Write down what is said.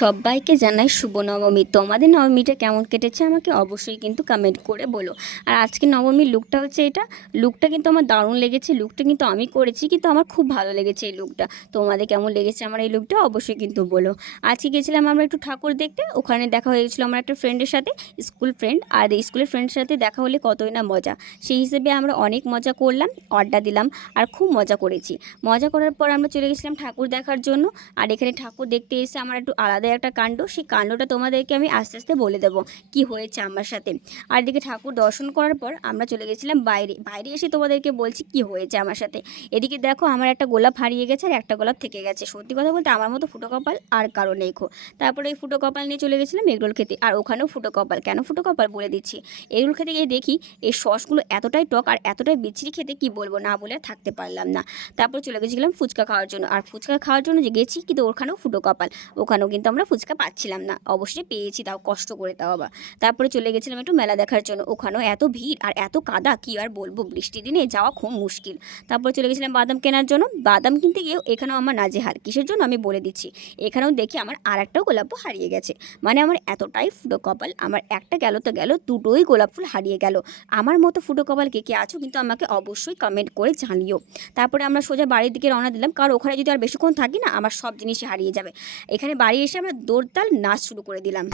সবাইকে জানাই শুভ নবমী। তোমাদের নবমীটা কেমন কেটেছে আমাকে অবশ্যই কিন্তু কমেন্ট করে বলো। আর আজকে নবমীর লুকটা হচ্ছে এটা। লুকটা কিন্তু আমার দারুণ লেগেছে। লুকটা কিন্তু আমি করেছি, কিন্তু আমার খুব ভালো লেগেছে এই লুকটা। তোমাদের কেমন লেগেছে আমার এই লুকটা অবশ্যই কিন্তু বলো। আজকে গেছিলাম আমরা একটু ঠাকুর দেখতে, ওখানে দেখা হয়ে গেছিলো আমার একটা ফ্রেন্ডের সাথে, স্কুল ফ্রেন্ড। আর স্কুলের ফ্রেন্ডের সাথে দেখা হলে কতই না মজা। সেই হিসেবে আমরা অনেক মজা করলাম, আড্ডা দিলাম আর খুব মজা করেছি। মজা করার পর আমরা চলে গেছিলাম ঠাকুর দেখার জন্য। আর এখানে ঠাকুর দেখতে এসে আমার একটু আলাদা একটা কাণ্ড, সেই কাণ্ডটা তোমাদেরকে আমি আস্তে আস্তে বলে দেবো কি হয়েছে আমার সাথে। আর এদিকে ঠাকুর দর্শন করার পর আমরা চলে গেছিলাম বাইরে। বাইরে এসে তোমাদেরকে বলছি কি হয়েছে আমার সাথে। এদিকে দেখো আমার একটা গোলাপ হারিয়ে গেছে আর একটা গোলাপ থেকে গেছে। সত্যি কথা বলতে আমার মতো ফুটো কপাল আর কারো নেই খো। তারপরে এই ফুটো কপাল নিয়ে চলে গেছিলাম এগরোল খেতে। আর ওখানেও ফুটো কপাল, কেন ফুটো কপাল বলে দিচ্ছি। এগরোল খেতে গিয়ে দেখি এই সসগুলো এতটাই টক আর এতটাই বিচ্ছিরি খেতে, কি বলবো, না বলে আর থাকতে পারলাম না। তারপর চলে গেছিলাম ফুচকা খাওয়ার জন্য। আর ফুচকা খাওয়ার জন্য যে গেছি, কিন্তু ওখানেও ফুটো কপাল। ওখানেও কিন্তু আমরা ফুচকা পাচ্ছিলাম না। অবশ্যই পেয়েছি, তাও কষ্ট করে, তাও আবার। তারপরে চলে গেছিলাম একটু মেলা দেখার জন্য। ওখানেও এত ভিড় আর এত কাদা, কি আর বলবো, বৃষ্টির দিনে যাওয়া খুব মুশকিল। তারপরে চলে গেছিলাম বাদাম কেনার জন্য। বাদাম কিনতে গিয়েও এখানেও আমার নাজেহাল। কিসের জন্য আমি বলে দিচ্ছি। এখানেও দেখি আমার আর একটা গোলাপ ফুল হারিয়ে গেছে। মানে আমার এতটাই ফুটো কপাল, আমার একটা গেল তো গেল, দুটোই গোলাপ ফুল হারিয়ে গেল। আমার মতো ফুটো কপাল কে কে আছো কিন্তু আমাকে অবশ্যই কমেন্ট করে জানিও। তারপরে আমরা সোজা বাড়ির দিকে রওনা দিলাম, কারণ ওখানে যদি আর বেশিক্ষণ থাকি না, আমার সব জিনিসই হারিয়ে যাবে। এখানে বাড়ি এসে আমরা দৌড়তাল নাচ শুরু করে দিলাম।